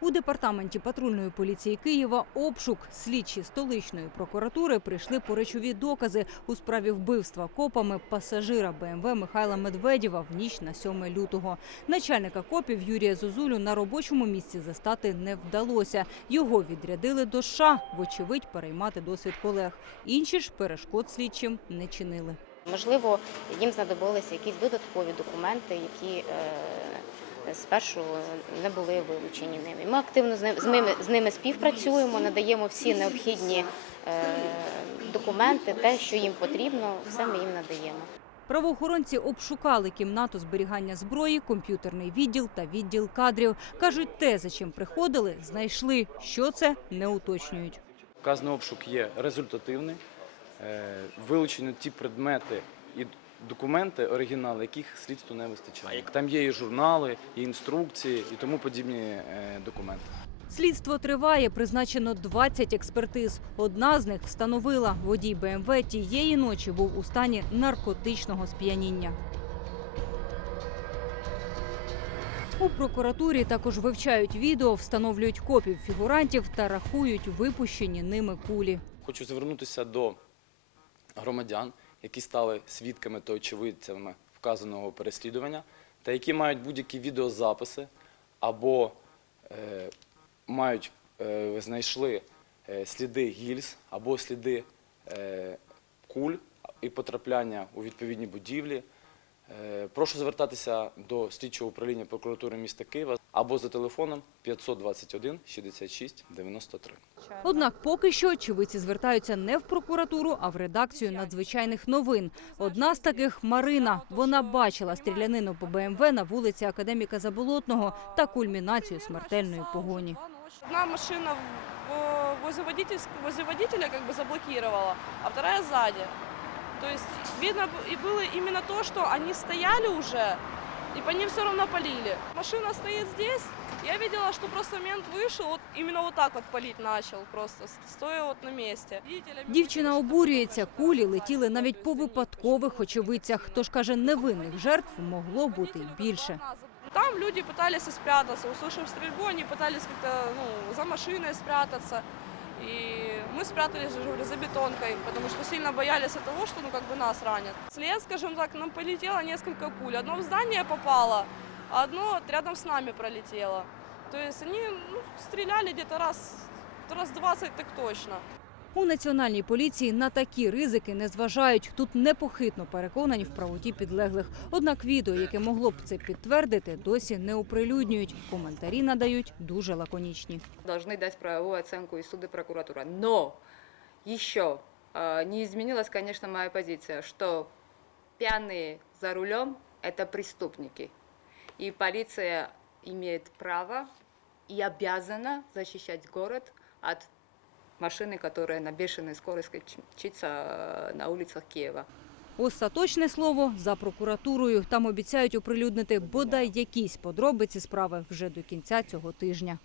У департаменті патрульної поліції Києва обшук слідчі столичної прокуратури прийшли по речові докази у справі вбивства копами пасажира БМВ Михайла Медведєва в ніч на 7 лютого. Начальника копів Юрія Зозулю на робочому місці застати не вдалося. Його відрядили до США, вочевидь, переймати досвід колег. Інші ж перешкод слідчим не чинили. Можливо, їм знадобилися якісь додаткові документи, які е, спершу не були вилучені ними. Ми активно з ними, з ними, з ними співпрацюємо, надаємо всі необхідні е, документи, те, що їм потрібно, все ми їм надаємо. Правоохоронці обшукали кімнату зберігання зброї, комп'ютерний відділ та відділ кадрів. Кажуть, те, за чим приходили, знайшли. Що це, не уточнюють. Вказаний обшук є результативний. Е, Вилучені ті предмети і документи, оригінали, яких слідству не вистачає. Там є і журнали, і інструкції, і тому подібні е, документи. Слідство триває. Призначено 20 експертиз. Одна з них встановила, водій БМВ тієї ночі був у стані наркотичного сп'яніння. У прокуратурі також вивчають відео, встановлюють копів фігурантів та рахують випущені ними кулі. Хочу звернутися до громадян, які стали свідками та очевидцями вказаного переслідування, та які мають будь-які відеозаписи або е, мають е, знайшли е, сліди гільз або сліди е, куль і потрапляння у відповідні будівлі. Е, Прошу звертатися до слідчого управління прокуратури міста Києва або за телефоном 521 66 93. Однак поки що очевидці звертаються не в прокуратуру, а в редакцію надзвичайних новин. Одна з таких Марина. Вона бачила стрілянину по БМВ на вулиці Академіка Заболотного та кульмінацію смертельної погоні. Одна машина в- возле, водителя как бы заблокировала, а вторая сзади. То есть видно б- и было именно то, что они стояли уже, и по ним все равно полили. Машина стоит здесь, я видела, что просто мент вышел, вот именно вот так вот палить начал просто, с- стоя вот на месте. Видели, Дівчина обурюється. Кулі летіли навіть по випадкових очевидцях. Тож каже, невинних жертв могло бути й більше. Там люди пытались спрятаться, услышав стрельбу, они пытались как-то ну, за машиной спрятаться. И мы спрятались же, за бетонкой, потому что сильно боялись того, что ну, как бы нас ранят. След, скажем так, нам полетело несколько пуль. Одно в здание попало, а одно рядом с нами пролетело. То есть они ну, стреляли где-то раз, раз 20 так точно. У національній поліції на такі ризики не зважають. Тут непохитно переконані в правоті підлеглих. Однак відео, яке могло б це підтвердити, досі не оприлюднюють. Коментарі надають дуже лаконічні. должны дать правовую оценку и суд, и прокуратура. Но еще э, не изменилась, конечно, моя позиция, что пьяные за рулем – это преступники. И полиция имеет право и обязана защищать город от машины, которые на бешеной скорости мчится э, на улицах Киева. Остаточне слово за прокуратурою. Там обіцяють оприлюднити бодай якісь подробиці справи вже до кінця цього тижня.